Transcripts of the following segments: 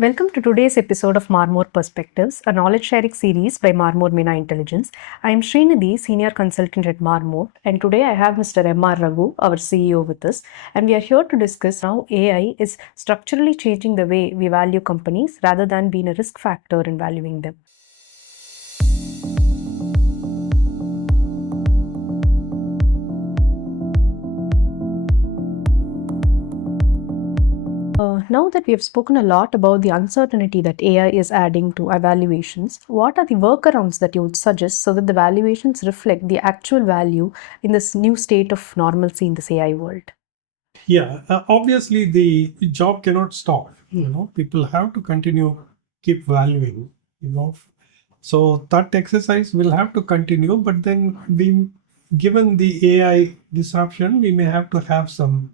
Welcome to today's episode of Marmor Perspectives, a knowledge sharing series by Marmor Mina Intelligence. I am Srinidhi, Senior Consultant at Marmor, and today I have Mr. M.R. Raghu, our CEO, with us. And we are here to discuss how AI is structurally changing the way we value companies rather than being a risk factor in valuing them. Now that we have spoken a lot about the uncertainty that AI is adding to evaluations, what are the workarounds that you would suggest so that the valuations reflect the actual value in this new state of normalcy in this AI world? Yeah, obviously the job cannot stop. People have to continue, keep valuing. So that exercise will have to continue. But then, given the AI disruption, we may have to have some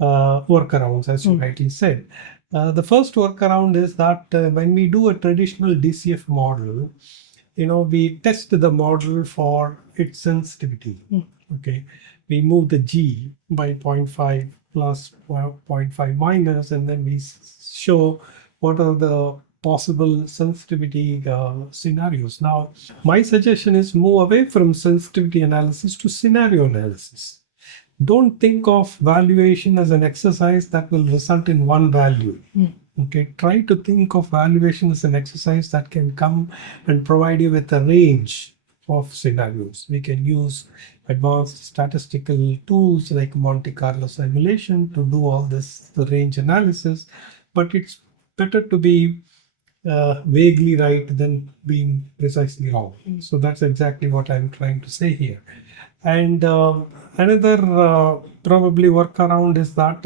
workarounds, as you rightly said. The first workaround is that when we do a traditional DCF model, we test the model for its sensitivity. Okay, we move the G by 0.5 plus 0.5 minus, and then we show what are the possible sensitivity scenarios. Now, my suggestion is move away from sensitivity analysis to scenario analysis. Don't think of valuation as an exercise that will result in one value. Okay, try to think of valuation as an exercise that can come and provide you with a range of scenarios. We can use advanced statistical tools like Monte Carlo simulation to do all this, the range analysis, but it's better to be vaguely right than being precisely wrong. So that's exactly what I'm trying to say here. And another probably workaround is that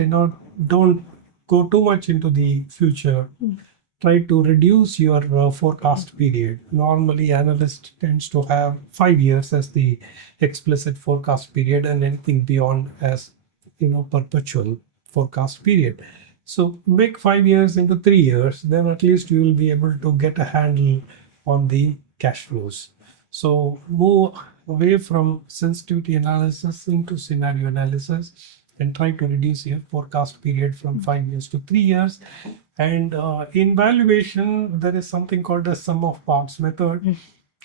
don't go too much into the future. Try to reduce your forecast period. Normally, analyst tends to have 5 years as the explicit forecast period, and anything beyond as perpetual forecast period. So make 5 years into 3 years, then at least you will be able to get a handle on the cash flows. So move away from sensitivity analysis into scenario analysis and try to reduce your forecast period from 5 years to 3 years. And in valuation, there is something called the sum of parts method,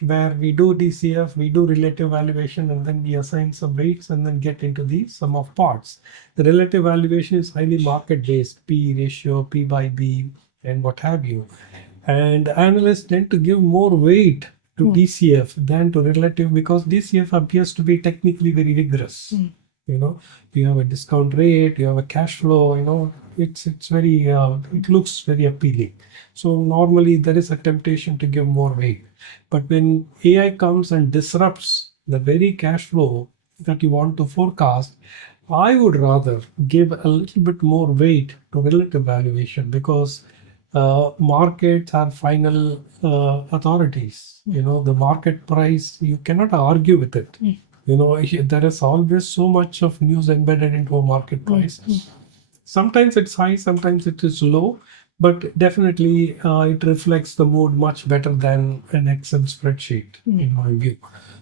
where we do DCF, we do relative valuation, and then we assign some weights and then get into the sum of parts. The relative valuation is highly market based, P ratio, P by B, and what have you. And analysts tend to give more weight to DCF than to relative because DCF appears to be technically very rigorous. You have a discount rate, you have a cash flow, it's very, it looks very appealing. So normally there is a temptation to give more weight. But when AI comes and disrupts the very cash flow that you want to forecast, I would rather give a little bit more weight to relative valuation because markets are final authorities. The market price, you cannot argue with it. There is always so much of news embedded into a market price. Sometimes it's high, sometimes it is low, but definitely it reflects the mood much better than an Excel spreadsheet, in my view.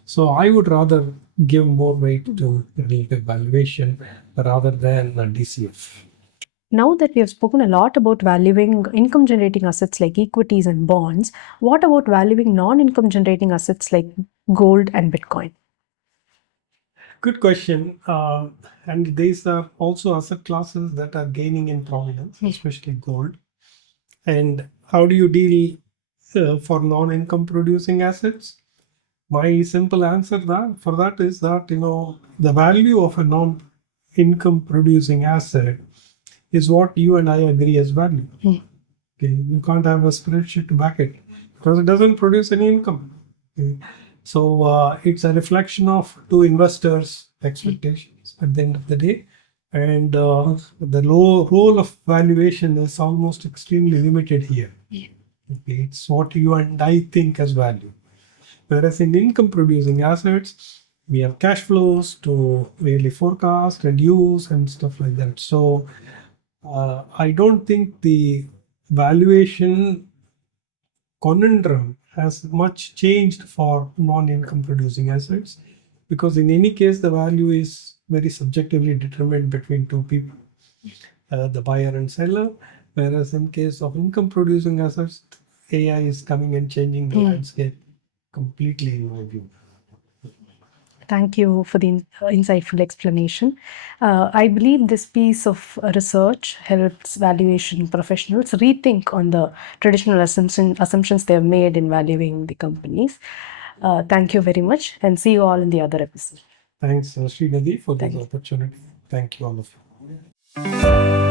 So I would rather give more weight to relative valuation rather than a DCF. Now that we have spoken a lot about valuing income generating assets like equities and bonds, what about valuing non income generating assets like gold and Bitcoin? Good question. And these are also asset classes that are gaining in prominence, especially gold. And how do you deal for non-income producing assets? My simple answer for that is that the value of a non-income producing asset is what you and I agree as value. Okay, you can't have a spreadsheet to back it because it doesn't produce any income. Okay. So it's a reflection of two investors' expectations at the end of the day. And the role of valuation is almost extremely limited here. Okay, it's what you and I think as value. Whereas in income producing assets, we have cash flows to really forecast and use and stuff like that. So I don't think the valuation conundrum has much changed for non-income producing assets because in any case the value is very subjectively determined between two people, the buyer and seller, Whereas in case of income producing assets, AI is coming and changing the landscape completely, in my view. Thank you for the insightful explanation. I believe this piece of research helps valuation professionals rethink on the traditional assumptions they have made in valuing the companies. Thank you very much, and see you all in the other episode. Thanks, Srinidhi, for Thank this you. opportunity. Thank you, all of you.